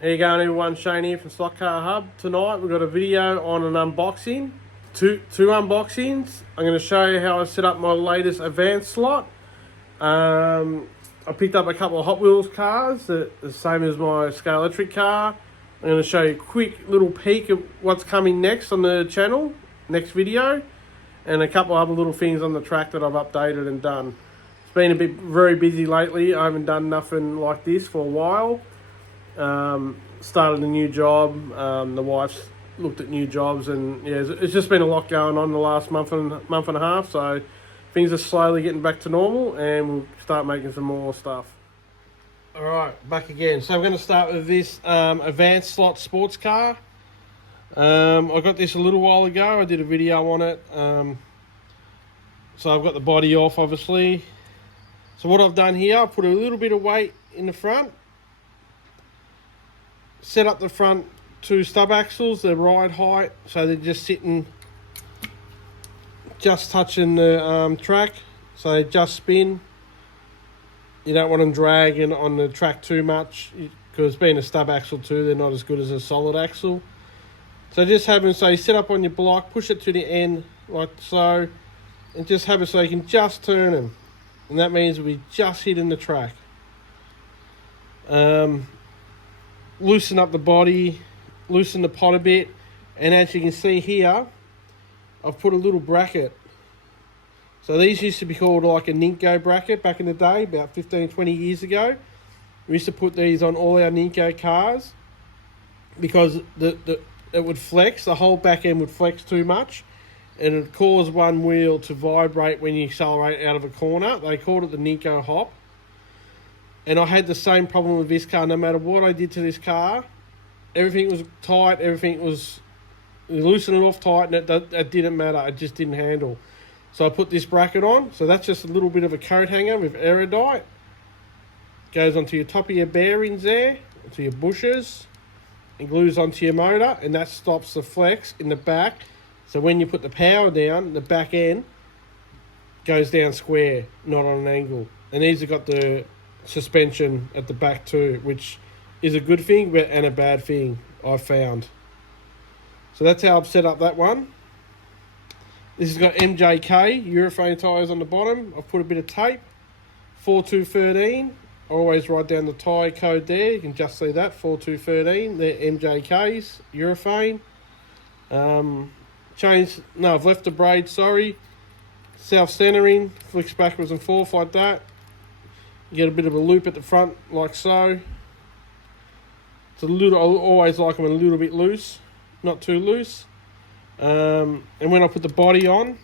How you going, everyone? Shane here from Slot Car Hub. Tonight we've got a video on an unboxing. Two unboxings. I'm going to show you how I set up my latest Avant slot. I picked up a couple of Hot Wheels cars, the same as my Scalextric car. I'm going to show you a quick little peek of what's coming next on the channel, next video, and a couple other little things on the track that I've updated and done. It's been very busy lately. I haven't done nothing like this for a while. Started a new job. The wife's looked at new jobs, and yeah, it's just been a lot going on the last month and a half. So things are slowly getting back to normal, and we'll start making some more stuff. All right, back again. So I'm going to start with this Avant slot sports car. I got this a little while ago. I did a video on it. So I've got the body off, obviously. So what I've done here, I've put a little bit of weight in the front. Set up the front two stub axles, they're ride height, so they're just sitting, just touching the track, so they just spin. You don't want them dragging on the track too much, because being a stub axle too, they're not as good as a solid axle. So just have them, so you sit up on your block, push it to the end like so, and just have it so you can just turn them, and that means we'll be just hitting the track. Loosen up the body, loosen the pot a bit, and as you can see here, I've put a little bracket. So these used to be called like a Ninko bracket back in the day, about 15-20 years ago. We used to put these on all our Ninko cars because it would flex, the whole back end would flex too much, and it would cause one wheel to vibrate when you accelerate out of a corner. They called it the Ninko hop. And I had the same problem with this car. No matter what I did to this car, everything was tight, everything was loosen it off tight, and it didn't matter. It just didn't handle. So I put this bracket on. So that's just a little bit of a coat hanger with erudite. Goes onto your top of your bearings there, onto your bushes, and glues onto your motor, and that stops the flex in the back. So when you put the power down, the back end goes down square, not on an angle. And these have got the suspension at the back too, which is a good thing and a bad thing, I've found. So that's how I've set up that one. This has got MJK urethane tyres on the bottom. I've put a bit of tape, 4213. I always write down the tyre code there. You can just see that, 4213. They're MJKs, urethane. I've left the braid, sorry. Self-centering, flicks backwards and forth like that. You get a bit of a loop at the front, like so. It's a little. I always like them a little bit loose, not too loose. And when I put the body on,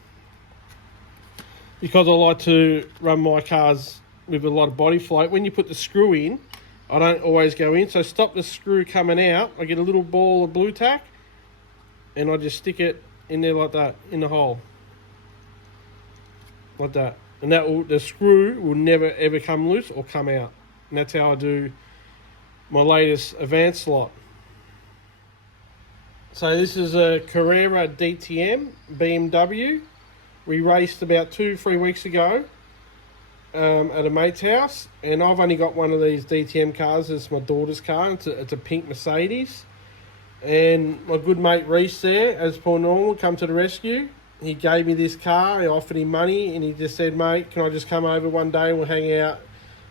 because I like to run my cars with a lot of body float, when you put the screw in, I don't always go in. So stop the screw coming out. I get a little ball of blue tack, and I just stick it in there like that, in the hole, like that. And the screw will never ever come loose or come out. And that's how I do my latest Avant slot. So this is a Carrera DTM BMW. We raced about 2-3 weeks ago at a mate's house. And I've only got one of these DTM cars. It's my daughter's car. It's a pink Mercedes. And my good mate Reese there, as per normal, come to the rescue. He gave me this car, I offered him money, and he just said, mate, can I just come over one day and we'll hang out,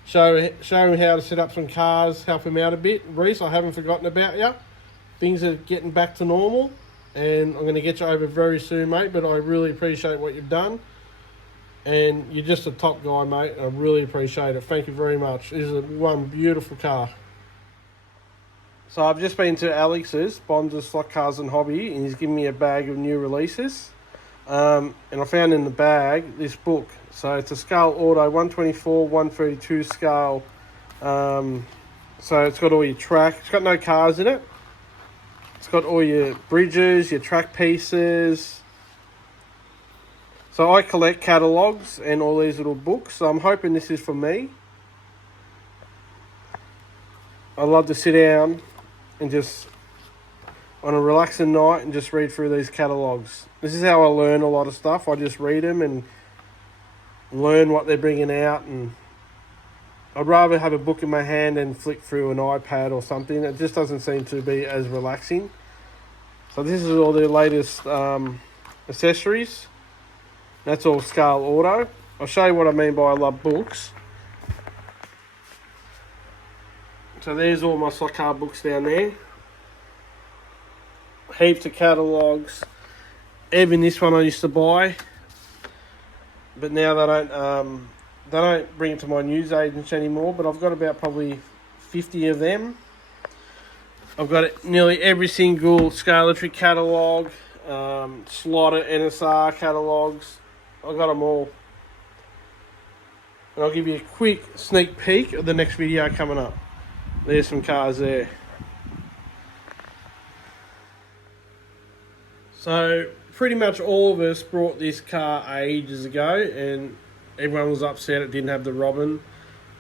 show him how to set up some cars, help him out a bit. Reese, I haven't forgotten about you. Things are getting back to normal, and I'm going to get you over very soon, mate, but I really appreciate what you've done. And you're just a top guy, mate. I really appreciate it. Thank you very much. This is one beautiful car. So I've just been to Alex's, Bonds Slot Cars and Hobby, and he's given me a bag of new releases. And I found in the bag this book. So it's a scale auto 124 132 scale. So it's got all your track. It's got no cars in it. It's got all your bridges, your track pieces. So I collect catalogues and all these little books. So I'm hoping this is for me. I love to sit down and just on a relaxing night and just read through these catalogues. This is how I learn a lot of stuff. I just read them and learn what they're bringing out, and I'd rather have a book in my hand and flick through an iPad or something. It just doesn't seem to be as relaxing. So this is all the latest accessories. That's all Scale Auto. I'll show you what I mean by I love books. So there's all my slot car books down there. Heaps of catalogues. Even this one I used to buy, but now they don't bring it to my newsagents anymore. But I've got about probably 50 of them. I've got nearly every single Scalextric catalogue, Slaughter NSR catalogues. I've got them all. And I'll give you a quick sneak peek of the next video coming up. There's some cars there. So pretty much all of us brought this car ages ago, and everyone was upset it didn't have the Robin.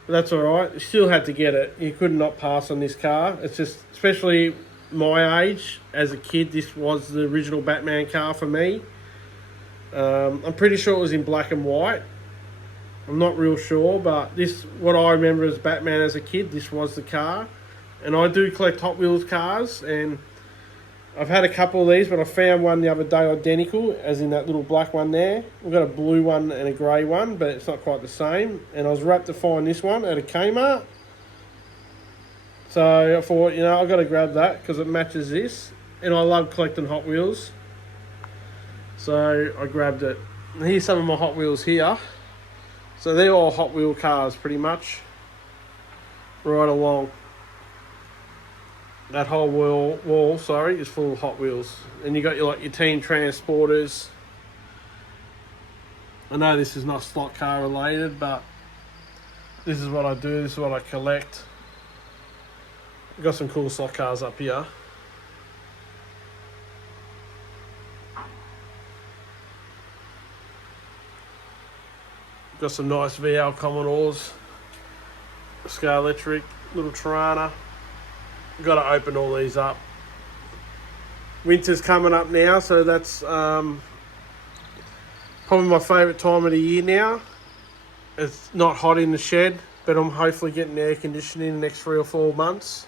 But that's alright, you still had to get it. You could not pass on this car. It's just, especially my age, as a kid, this was the original Batman car for me. I'm pretty sure it was in black and white. I'm not real sure, but this, what I remember as Batman as a kid, this was the car. And I do collect Hot Wheels cars, and I've had a couple of these, but I found one the other day identical, as in that little black one there. I've got a blue one and a grey one, but it's not quite the same. And I was rapt to find this one at a Kmart. So I thought, you know, I've got to grab that because it matches this. And I love collecting Hot Wheels. So I grabbed it. And here's some of my Hot Wheels here. So they're all Hot Wheel cars pretty much. Right along. That whole wall, is full of Hot Wheels. And you got your team transporters. I know this is not slot car related, but this is what I do, this is what I collect. I've got some cool slot cars up here. Got some nice VL Commodores. Scalextric, little Tirana. Got to open all these up. Winter's coming up now, so that's probably my favourite time of the year now. It's not hot in the shed, but I'm hopefully getting air conditioning in the next 3 or 4 months.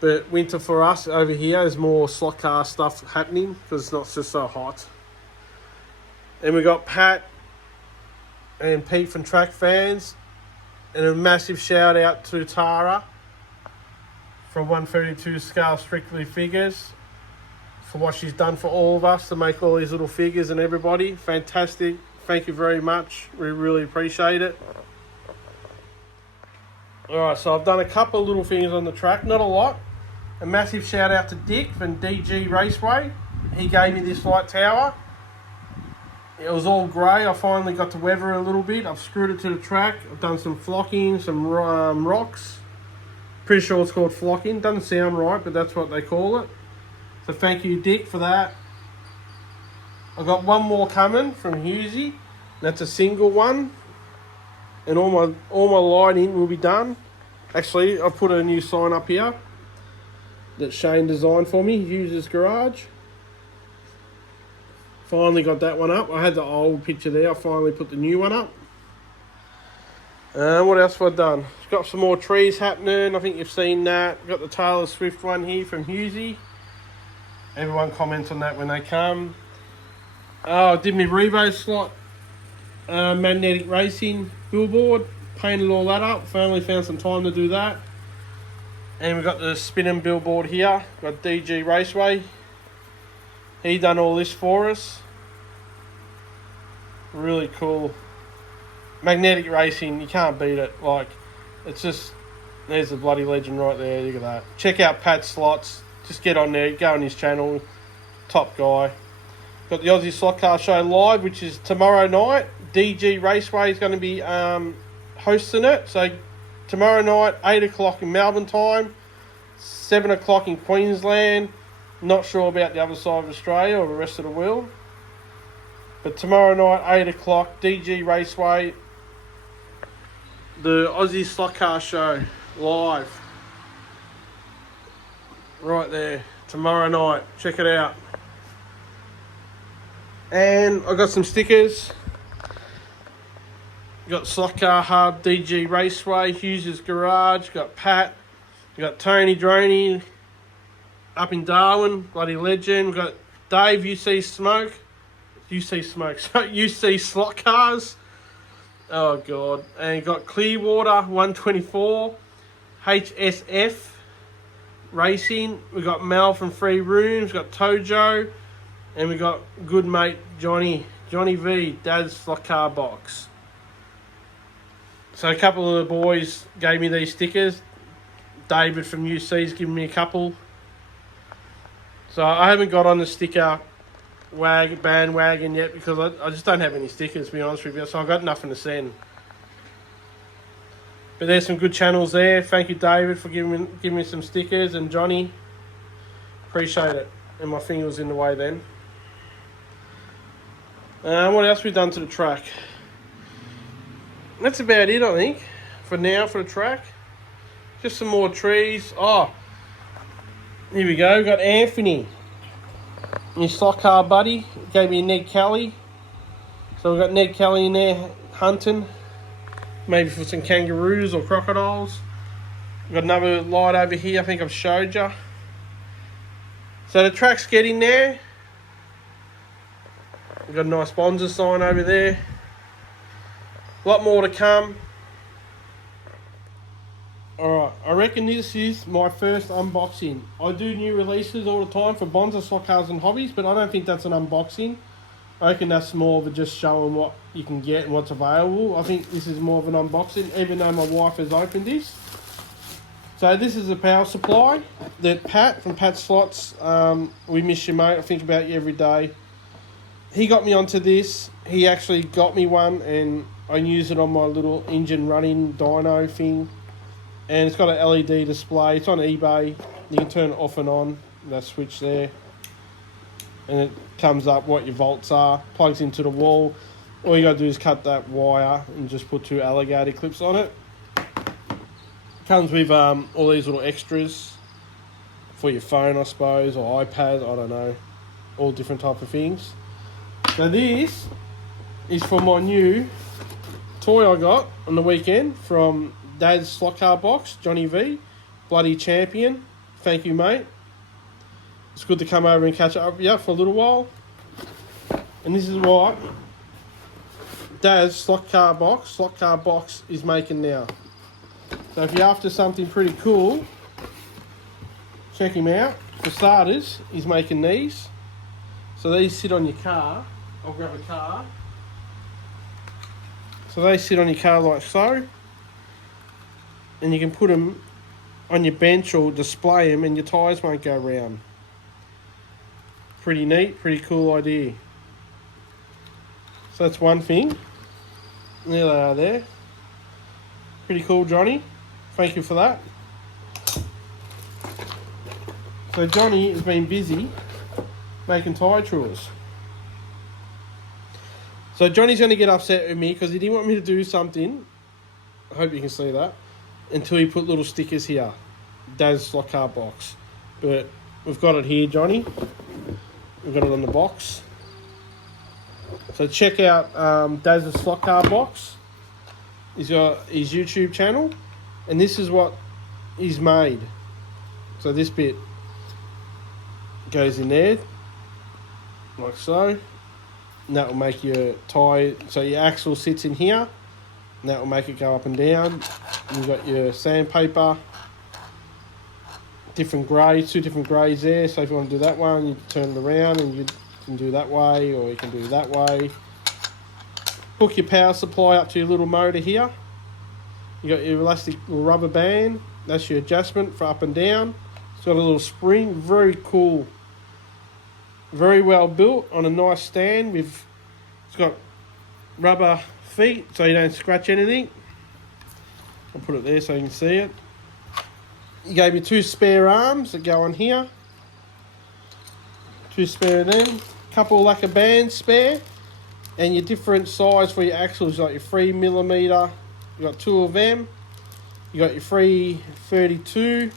But winter for us over here is more slot car stuff happening because it's not just so hot. And we got Pat and Pete from Track Fans, and a massive shout out to Tara from 132 Scale Strictly Figures for what she's done for all of us to make all these little figures and everybody. Fantastic. Thank you very much. We really appreciate it. Alright, so I've done a couple of little things on the track, not a lot. A massive shout out to Dick from DG Raceway. He gave me this light tower. It was all grey. I finally got to weather it a little bit. I've screwed it to the track. I've done some flocking, some rocks. Pretty sure it's called flocking. Doesn't sound right, but that's what they call it. So thank you, Dick, for that. I've got one more coming from Hughesy. That's a single one. And all my lighting will be done. Actually, I've put a new sign up here that Shane designed for me, Hughes' Garage. Finally got that one up. I had the old picture there. I finally put the new one up. What else have I done? Got some more trees happening. I think you've seen that. Got the Taylor Swift one here from Hughesy. Everyone comments on that when they come. I did my Revo slot magnetic racing billboard. Painted all that up. Finally found some time to do that. And we've got the spinning billboard here. Got DG Raceway. He done all this for us. Really cool. Magnetic racing, you can't beat it. Like, it's just, there's the bloody legend right there. Look at that. Check out Pat's slots. Just get on there, go on his channel. Top guy. Got the Aussie Slot Car Show live, which is tomorrow night. DG Raceway is going to be hosting it. So tomorrow night, 8 o'clock in Melbourne time, 7 o'clock in Queensland. Not sure about the other side of Australia or the rest of the world. But tomorrow night, 8 o'clock, DG Raceway, the Aussie Slot Car Show, live. Right there, tomorrow night. Check it out. And I got some stickers. Got Slot Car Hub, DG Raceway, Hughes' Garage. Got Pat. We got Tony Droney up in Darwin, bloody legend. We got Dave, UC Smoke. UC Slot Cars. Oh, God. And you got Clearwater 124, HSF Racing. We got Mel from Free Rooms. We got Tojo. And we got good mate Johnny V, Dad's Slot Car Box. So a couple of the boys gave me these stickers. David from UC's given me a couple. So I haven't got on the sticker bandwagon yet because I just don't have any stickers, to be honest with you. So I've got nothing to send. But there's some good channels there. Thank you, David, for giving me some stickers, and Johnny. Appreciate it. And my finger was in the way then. What else we've done to the track? That's about it, I think, for now, for the track. Just some more trees. Oh, here we go. We've got Anthony, his stock car buddy. Gave me Ned Kelly. So we've got Ned Kelly in there hunting. Maybe for some kangaroos or crocodiles. We've got another light over here. I think I've showed you. So the track's getting there. We've got a nice sponsor sign over there. A lot more to come. Alright, I reckon this is my first unboxing. I do new releases all the time for Bonza, Slot Cars and Hobbies, but I don't think that's an unboxing. I reckon that's more of just showing what you can get and what's available. I think this is more of an unboxing, even though my wife has opened this. So this is a power supply that Pat from Pat Slots, we miss you, mate. I think about you every day. He got me onto this. He actually got me one, and I use it on my little engine running dyno thing. And it's got an LED display. It's on eBay. You can turn it off and on. That switch there. And it comes up what your volts are. Plugs into the wall. All you got to do is cut that wire and just put 2 alligator clips on it. Comes with all these little extras for your phone, I suppose, or iPad, I don't know. All different type of things. So this is for my new toy I got on the weekend from Dad's Slot Car Box, Johnny V. Bloody champion. Thank you, mate. It's good to come over and catch up with you for a little while. And this is what Dad's Slot Car Box is making now. So if you're after something pretty cool, check him out. For starters, he's making these. So these sit on your car. I'll grab a car. So they sit on your car like so. And you can put them on your bench or display them, and your tyres won't go round. Pretty neat, pretty cool idea. So that's one thing. There they are there. Pretty cool, Johnny. Thank you for that. So Johnny has been busy making tyre tours. So Johnny's going to get upset with me because he didn't want me to do something. I hope you can see that. Until he put little stickers here. Dad's Slot Car Box. But we've got it here, Johnny. We've got it on the box. So check out Dad's Slot Car Box. He's got his YouTube channel. And this is what he's made. So this bit goes in there. Like so. And that will make your tyre... So your axle sits in here. And that will make it go up and down. And you've got your sandpaper. Different grades, 2 different grades there. So if you want to do that one, you turn it around and you can do that way, or you can do that way. Hook your power supply up to your little motor here. You got your elastic little rubber band. That's your adjustment for up and down. It's got a little spring. Very cool. Very well built on a nice stand. It's got rubber feet so you don't scratch anything. I'll put it there so you can see it. You gave me 2 spare arms that go on here. 2 spare of them. Couple of lacquer bands spare. And your different size for your axles. You got your 3mm. You got 2 of them. You got your 332.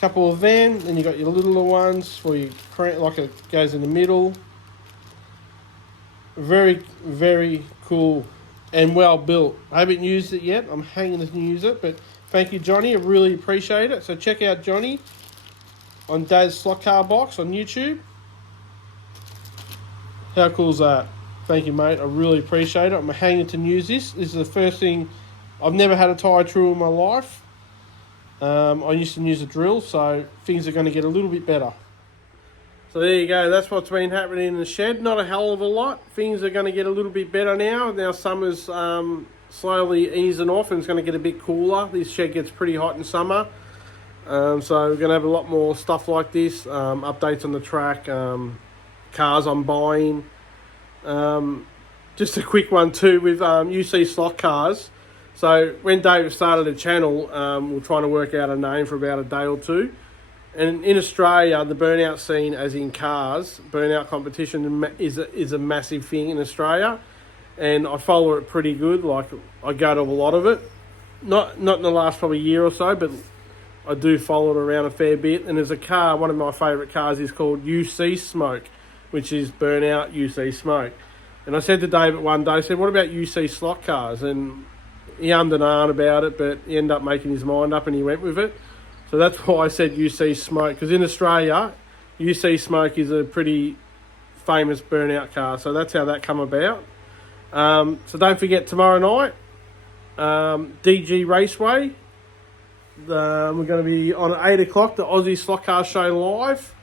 Couple of them. Then you got your littler ones for your crank, like it goes in the middle. Very, very cool and well built. I haven't used it yet. I'm hanging to use it, but thank you, Johnny. I really appreciate it. So check out Johnny on Dave's Slot Car Box on YouTube. How cool is that? Thank you, mate. I really appreciate it. I'm hanging to use this. This is the first thing. I've never had a tyre tool in my life. I used to use a drill, so things are going to get a little bit better. So there you go. That's what's been happening in the shed. Not a hell of a lot. Things are going to get a little bit better now. Now summer's slowly easing off and it's going to get a bit cooler. This shed gets pretty hot in summer. So we're going to have a lot more stuff like this. Updates on the track. Cars I'm buying. Just a quick one too with UC Slot Cars. So when Dave started the channel, we were trying to work out a name for about a day or two. And in Australia, the burnout scene, as in cars, burnout competition is a massive thing in Australia. And I follow it pretty good. Like, I go to a lot of it. Not in the last probably year or so, but I do follow it around a fair bit. And there's a car, one of my favourite cars is called UC Smoke, which is burnout UC Smoke. And I said to David one day, I said, what about UC Slot Cars? And he ummed and ahed about it, but he ended up making his mind up and he went with it. So that's why I said UC Smoke, because in Australia, UC Smoke is a pretty famous burnout car. So that's how that come about. So don't forget tomorrow night, DG Raceway. We're going to be on at 8 o'clock, the Aussie Slot Car Show live.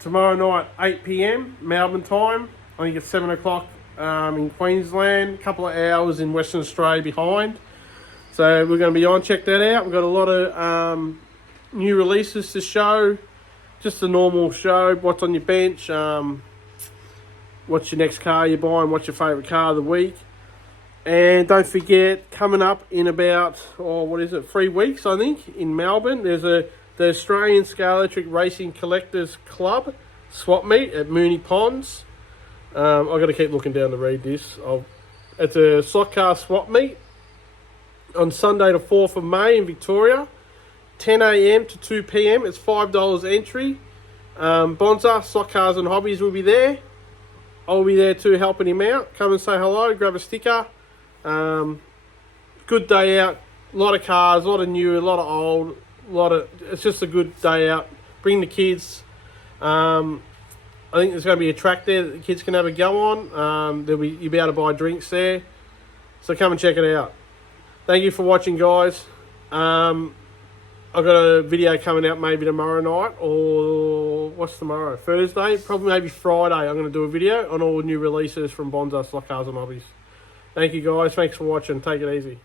Tomorrow night, 8 p.m, Melbourne time. I think it's 7 o'clock in Queensland. A couple of hours in Western Australia behind. So we're going to be on. Check that out. We've got a lot of new releases to show. Just a normal show. What's on your bench. What's your next car you're buying. What's your favourite car of the week. And don't forget, coming up in about, 3 weeks, I think, in Melbourne, there's the Australian Scalextric Racing Collectors Club swap meet at Mooney Ponds. I've got to keep looking down to read this. It's a slot car swap meet on Sunday the 4th of May in Victoria, 10 a.m. to 2 p.m. It's $5 entry. Bonza, Slot Cars and Hobbies will be there. I'll be there too, helping him out. Come and say hello, grab a sticker. Good day out. A lot of cars, a lot of new, a lot of old. It's just a good day out. Bring the kids. I think there's going to be a track there that the kids can have a go on. You'll be able to buy drinks there. So come and check it out. Thank you for watching, guys. I've got a video coming out maybe tomorrow night, or what's tomorrow? Thursday? Probably maybe Friday. I'm going to do a video on all the new releases from Bonza Slot Cars and Hobbies. Thank you, guys. Thanks for watching. Take it easy.